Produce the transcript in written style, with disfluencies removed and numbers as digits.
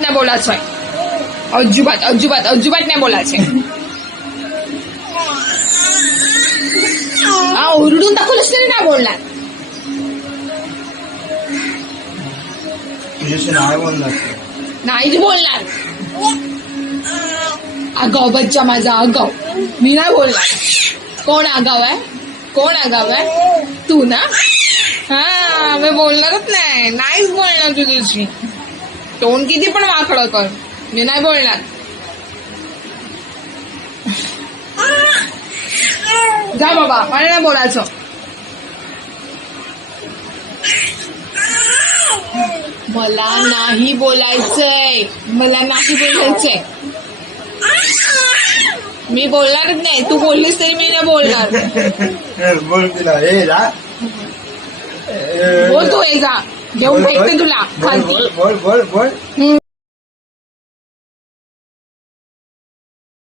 नाही बोलायचंय. अजिबात अजिबात अजिबात नाही बोलायचंय. ओरडून दाखवलंच तरी नाही बोलणार. तुझ्याशी नाही बोलणार. नाहीच बोलणार. आगाव बच्चा माझा आगाव. मी नाही बोलणार. कोण आगाव आहे? कोण आगाव आहे? तू ना. हा मी बोलणारच नाही. नाहीच बोलणार तुझ्याशी. तोंड किती पण वाकडं कर, मी नाही बोलणार. जा बाबा, मला नाही बोलायचं. मला नाही बोलायचंय. मला नाही बोलायचंय. मी बोलणारच नाही. तू बोललीस तरी मी नाही बोलणार. बोल तिला. हे जा बोल तू. जा घेऊन फेकते तुला खालती. बोल बोल बोल बोल.